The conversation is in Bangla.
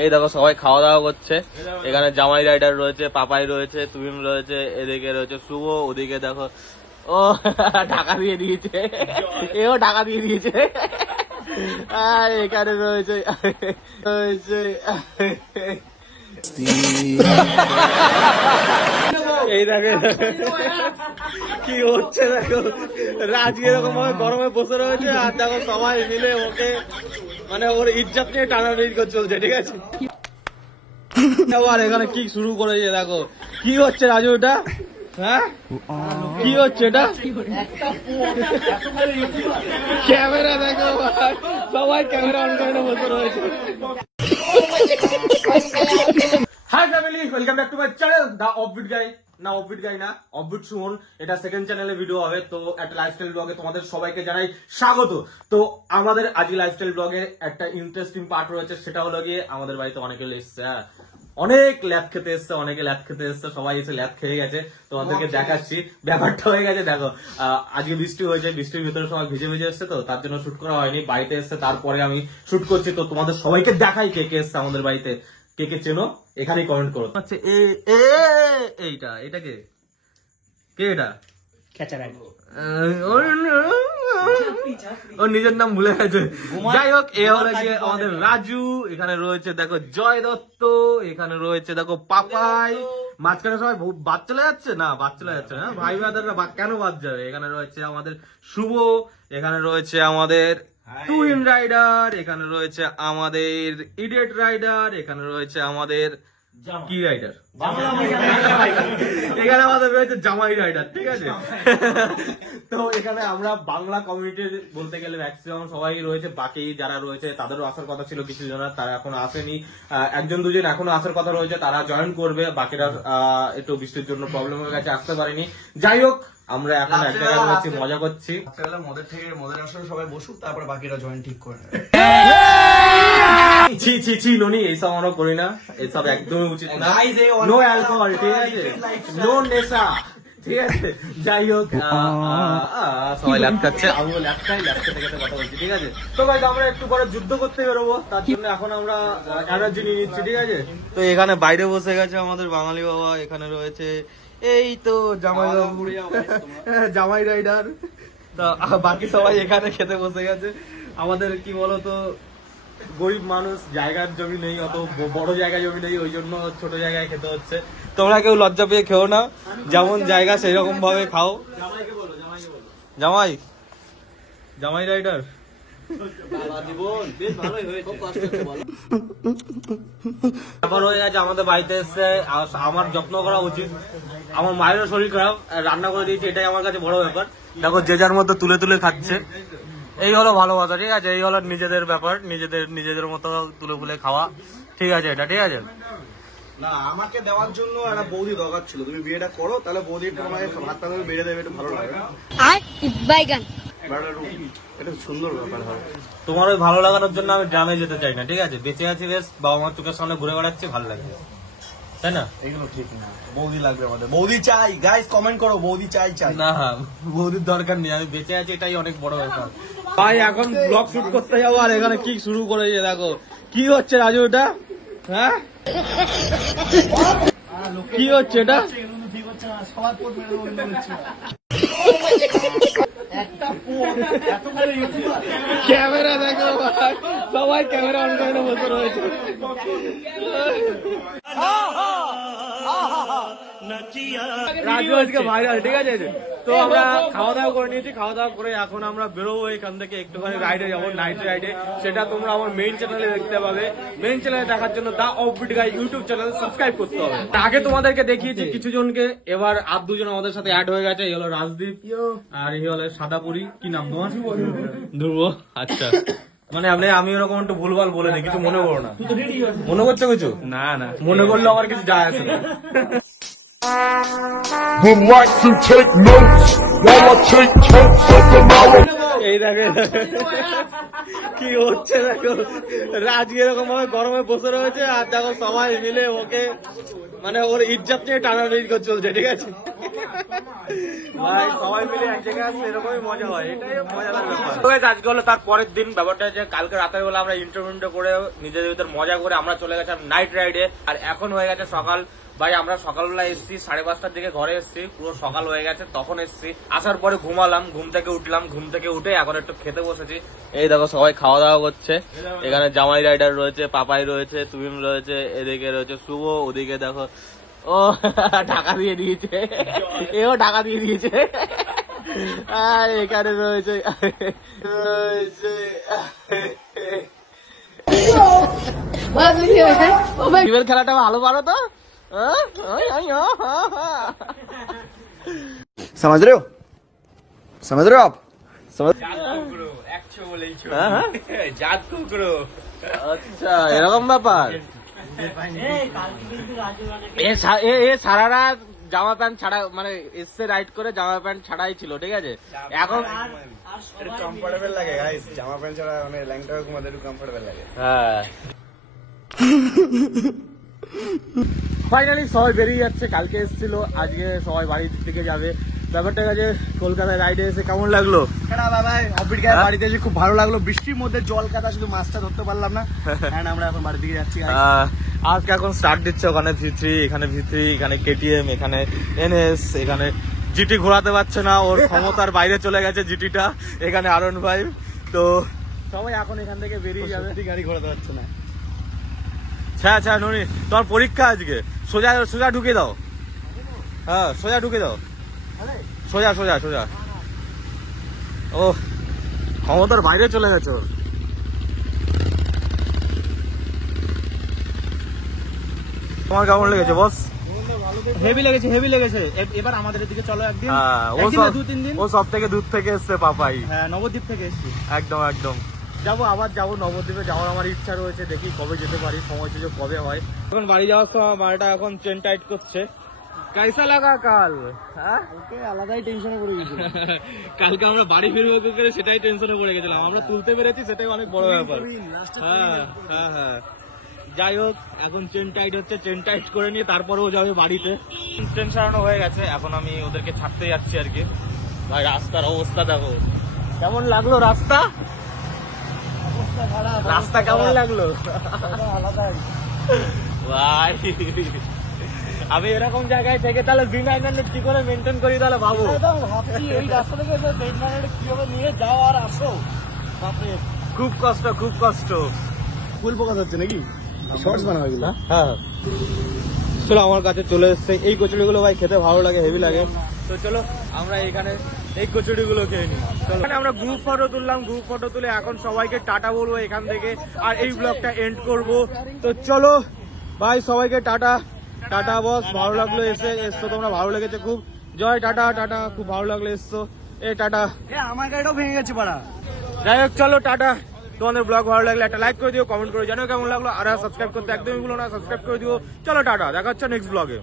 এই দেখো সবাই খাওয়া দাওয়া করছে। এখানে জামাই রাইডার রয়েছে, পাপাই রয়েছে, তুহিন রয়েছে, এদিকে রয়েছে শুভ, ওদিকে দেখো ও টাকা দিয়ে দিয়েছে, এও টাকা দিয়ে দিয়েছে। আর এখানে রয়েছে এই দেখে কি হচ্ছে, দেখো রাজি এরকম ভাবে গরমে বসে রয়েছে, আর দেখো সবাই মিলে ওকে মানে ওর ইজ্জত নিয়ে টানাটানি চলছে, ঠিক আছে। আর এখানে কি শুরু করেছে দেখো, কি হচ্ছে রাজু এটা, হ্যাঁ কি হচ্ছে এটা, ক্যামেরা দেখো সবাই ক্যামেরা অন করে বসে রয়েছে। Hi family, welcome back to my channel the offbeat guy. না অফবিট গাই না, অফবিট সুমন। এটা সেকেন্ড চ্যানেলে ভিডিও হবে। তো একটা লাইফস্টাইল ব্লগে তোমাদের সবাইকে জানাই স্বাগত। তো আমাদের আজকে লাইফস্টাইল ব্লগে একটা ইন্টারেস্টিং পার্ট রয়েছে, সেটা হলো গিয়ে আমাদের বাড়িতে অনেকে এসছে, অনেক ল্যাব খেতে এসছে, অনেকে ল্যাব খেতে এসছে, সবাই এসে ল্যাব খেয়ে গেছে। তোমাদেরকে দেখাচ্ছি ব্যাপারটা হয়ে গেছে। দেখো আজকে বৃষ্টি হয়েছে, বৃষ্টির ভিতরে সবাই ভিজে ভিজে এসছে, তো তার জন্য শুট করা হয়নি, বাড়িতে এসছে তারপরে আমি শুট করছি। তো তোমাদের সবাইকে দেখাই কে কে এসছে আমাদের বাড়িতে, কে কে চেনো এখানেই কমেন্ট করো। আচ্ছা এইটা এটা কে কে এটা ওর নিজের নাম ভুলে গেছে। যাই হোক, এ হলো গিয়ে আমাদের রাজু। এখানে রয়েছে দেখো জয় দত্ত, এখানে রয়েছে দেখো পাপাই, মাঝখানে সবাই বাদ চলে যাচ্ছে, না বাদ চলে যাচ্ছে না, ভাই ব্রাদাররা কেন বাদ যাবে। এখানে রয়েছে আমাদের শুভ, এখানে রয়েছে আমাদের টুইন রাইডার, এখানে রয়েছে আমাদের ইডিয়েট রাইডার, এখানে রয়েছে আমাদের কি রাইডার, এখানে আমাদের রয়েছে জামাই রাইডার, ঠিক আছে। তো এখানে আমরা বাংলা কমিউনিটির বলতে গেলে ম্যাক্সিমাম সবাই রয়েছে, বাকি যারা রয়েছে তাদেরও আসার কথা ছিল কিছু জনের, তারা এখনো আসেনি। একজন দুজন এখনো আসার কথা রয়েছে, তারা জয়েন করবে, বাকিরা একটু বৃষ্টির জন্য প্রবলেম হয়ে গেছে, আসতে পারেনি। যাই হোক, আমরা এখন এক জায়গায় রয়েছি, মজা করছি। মদের আসলে সবাই বসুক, তারপর বাকিরা জয়েন ঠিক করে নেবে। ছি ছি ছি ননি, এইসব আমরা করি না, এইসব একদমই উচিত না। নো অ্যালকোহল, ঠিক আছে, নো নেশা, ঠিক আছে। যাই হোক, সবাই ল্যাব খাচ্ছে, আমিও ল্যাব খাই, ল্যাব খেতে খেতে কথা বলছি, ঠিক আছে। তো ভাই আমরা একটু পরে যুদ্ধ করতে বেরোবো, তার জন্য এখন আমরা এনার্জি নিয়ে নিচ্ছি, ঠিক আছে। তো এখানে বাইরে বসে গেছে আমাদের বাঙালি বাবা, এখানে রয়েছে এই তো জামাই বাবু, জামাই রাইডার। তো বাকি সবাই এখানে খেতে বসে গেছে। আমাদের কি বলতো, গরিব মানুষ, জায়গার জমি নেই, অত বড় জায়গায় জমি নেই, ওই জন্য ছোট জায়গায় খেতে হচ্ছে। তোমরা কেউ লজ্জা পেয়ে খেও না, যেমন জায়গা সেই রকম ভাবে খাও। জামাই জামাই রাইডার ব্যাপার হয়ে গেছে, আমাদের বাড়িতে এসছে, আমার যত্ন করা উচিত। আমার মায়েরও শরীর খারাপ, রান্না করে দিয়েছে, এটাই আমার কাছে বড় ব্যাপার। দেখো যে যার মধ্যে তুলে তুলে খাচ্ছে, এই হলো ভালোবাসা, ঠিক আছে। এই হলো নিজেদের ব্যাপার, নিজেদের মতো তুলে ফুলে খাওয়া, ঠিক আছে, এটা ঠিক আছে। না, আমাকে দেওয়ার জন্য একটা বৌদি দরকার ছিল, তুমি বিয়েটা করো, তাহলে বৌদি একটু আমাকে ভাতটা বেড়ে দেবে, একটু ভালো লাগে। এটা সুন্দর ব্যাপার হয়। তোমার ওই ভালো লাগানোর জন্য আমি গ্রামে যেতে চাই না, ঠিক আছে। বেঁচে আছি বেশ, বাবা মার চোখের সামনে ঘুরে বেড়াচ্ছি, ভালো লাগছে, তাই না। এগুলো ঠিক না, বৌদি লাগবে আমাদের, বৌদি চাই। গাইস কমেন্ট করো, বৌদি চাই। না, বৌদির দরকার নেই, আমি বেঁচে আছি, এটাই অনেক বড় ব্যাপার। ভাই এখন ব্লগ শুট করতে যাবো, আর এখানে কি শুরু করেছে দেখো, কি হচ্ছে রাজু এটা, হ্যাঁ কি হচ্ছে এটা, ক্যামেরা দেখো ভাই, সবাই ক্যামেরা অন করে বসে রয়েছে। রাজু আজকে ভাইরাল, ঠিক আছে। তো আমরা খাওয়া দাওয়া করে নিয়েছি, খাওয়া দাওয়া করে এখন আমরা বেরোবো এখান থেকে, একটুখানি রাইডে যাবো, নাইট রাইডে। সেটা তোমরা আমার মেইন চ্যানেলে দেখতে পাবে। মেইন চ্যানেলে দেখার জন্য দা অফবিট গাই ইউটিউব চ্যানেল সাবস্ক্রাইব করতে হবে। আগে তোমাদেরকে দেখিয়েছি কিছু জনকে, এবার আর দুজন আমাদের সাথে অ্যাড হয়ে গেছে। এই হলো রাজদীপ, আর এই হলো সাদাপুরি। কি নাম তোমার? ধ্রুব। আচ্ছা, মানে আমি ওরকম একটু ভুলভাল বলে দিই, কিছু মনে করো না। মনে করছো কিছু? না না, মনে করলে আমার কিছু যায় আসে না। Would like to take notes while I take totes of the knowledge. এই দেখো কি হচ্ছে, দেখো রাজকে এরকম ভাবে গরমে বসে রয়েছে আর দেখো সবাই মিলে ওকে মানে ওর ইজ্জত নিয়ে টানাটানি চলছে, ঠিক আছে ভাই সবাই মিলে এক জায়গায় আসলে এরকমই মজা হয়, এটাই মজাদার ব্যাপার। আজকে হলো তার পরের দিন, ব্যাপারটা যে কালকে রাতের বেলা আমরা ইন্টারভিউ করে নিজেদের মজা করে আমরা চলে গেছিলাম নাইট রাইডে, আর এখন হয়ে গেছে সকাল। ভাই আমরা সকালবেলা এসেছি 5:30টার দিকে ঘরে এসেছি, পুরো সকাল হয়ে গেছে তখন এসেছি। আসার পরে ঘুমালাম, ঘুম থেকে উঠলাম, ঘুম থেকে উঠে এখন একটু খেতে বসেছি। এই দেখো সবাই খাওয়া দাওয়া করছে, এখানে জামাই রাইডার রয়েছে, পাপাই রয়েছে, তুমিম রয়েছে, এদিকে রয়েছে শুভ, ওদিকে দেখো ও ঢাকা দিয়ে দিয়েছে, এও ঢাকা দিয়ে দিয়েছে, আর এখানে রয়েছে খেলাটা ভালো পারো তো, समझ रहे हो आप আচ্ছা এরকম ব্যাপার। সারা রাত জামা প্যান্ট ছাড়া মানে এসে রাইড করে জামা প্যান্ট ছাড়াই ছিল, ঠিক আছে এখন কমফোর্টেবল লাগে গাইস, জামা প্যান্ট ছাড়া মানে ল্যাংটা ঘুমাতে একটু কমফোর্টেবল লাগে। হ্যাঁ ফাইনালি সবাই বেরিয়ে যাচ্ছে, কালকে এসেছিল আজকে সবাই বাড়ির দিকে যাবে। ব্যাপারটা কাছে কলকাতায় রাইডে এসে কেমন লাগলো? বাড়িতে এসে খুব ভালো লাগলো, বৃষ্টির মধ্যে জল কাদা, শুধু মাছটা ধরতে পারলাম না। আমরা এখন বাড়ির দিকে যাচ্ছি। আজকে এখন স্টার্ট দিচ্ছে, ওখানে V3, এখানে V3, এখানে KTM, এখানে NS, এখানে জিটি ঘোরাতে পারছে না, ওর ক্ষমতার বাইরে চলে গেছে জিটিটা, এখানে R15। তো সবাই এখন এখান থেকে বেরিয়ে যাবে, গাড়ি ঘোরাতে পারছে না। আচ্ছা ননি তোমার পরীক্ষা আজকে, সোজা ঢুকে দাও, হ্যাঁ সোজা ঢুকে দাও, সোজা ও ক্ষমতার বাইরে চলে গেছে ওর। তোমার কেমন লেগেছে বস? হেভি লেগেছে। এবার আমাদের দিকে চলো একদিন, ও সব থেকে দূর থেকে এসছে পাপাই। হ্যাঁ নবদ্বীপ থেকে এসছি। একদম যাবো, আবার যাবো নবদ্বীপে যাওয়ার আমার ইচ্ছা রয়েছে, দেখি কবে যেতে পারি, সময় সুযোগ কবে হয়। এখন বাড়ি যাওয়ার সময় বাড়িটা এখন চেন টাইট করছে। কাইসা লাগা কাল? আলাদাই টেনশনে পড়ে গেছিল। কালকে আমরা বাড়ি ফিরবো কি করে সেটাই টেনশনে পড়ে গেছিলাম, আমরা তুলতে পেরেছি সেটাই অনেক বড় ব্যাপার। হ্যাঁ যাই হোক এখন চেন টাইট হচ্ছে, চেন টাইট করে নিয়ে তারপরেও যাবে বাড়িতে। ট্রেন সারানো হয়ে গেছে, এখন আমি ওদেরকে ছাড়তে যাচ্ছি আর কি। ভাই রাস্তার অবস্থা দেখো, কেমন লাগলো রাস্তা? রাস্তা কেমন লাগলো? ভাই আমি এরকম জায়গায় থেকে তাহলে B900 কি করে মেনটেন করি তাহলে ভাবো। এই রাস্তা থেকে কিভাবে নিয়ে যাও আর আসো, খুব কষ্ট। ফুল ফোকাস হচ্ছে নাকি? শর্টস বানাবে এগুলো। হ্যাঁ চলো আমার কাছে চলে এসছে এই কচুরিগুলো, ভাই খেতে ভালো লাগে, হেভি লাগে। তো চলো আমরা এখানে এই কচুরিগুলো খেয়ে নিই। এখানে আমরা গ্রুপ ফটো তুললাম, গ্রুপ ফটো তুলে এখন সবাইকে টাটা বলবো এখান থেকে, আর এই ব্লগটা এন্ড করব। তো চলো ভাই সবাইকে টাটা বস, ভালো লাগলো এসছো তোমরা, ভালো লেগেছে খুব। জয় টাটা, খুব ভালো লাগলো এসছো, টাটা। আমার গাড়িটাও ভেঙে গেছে পাড়া। যাই হোক চলো টাটা। তোমাদের ব্লগ ভালো লাগলে একটা লাইক করে দিও, কমেন্ট করে জানো কেমন লাগলো, আর সাবস্ক্রাইব করতে একদমই ভুলো না, সাবস্ক্রাইব করে দিও। চলো টাটা, দেখা হচ্ছে নেক্সট ব্লগে।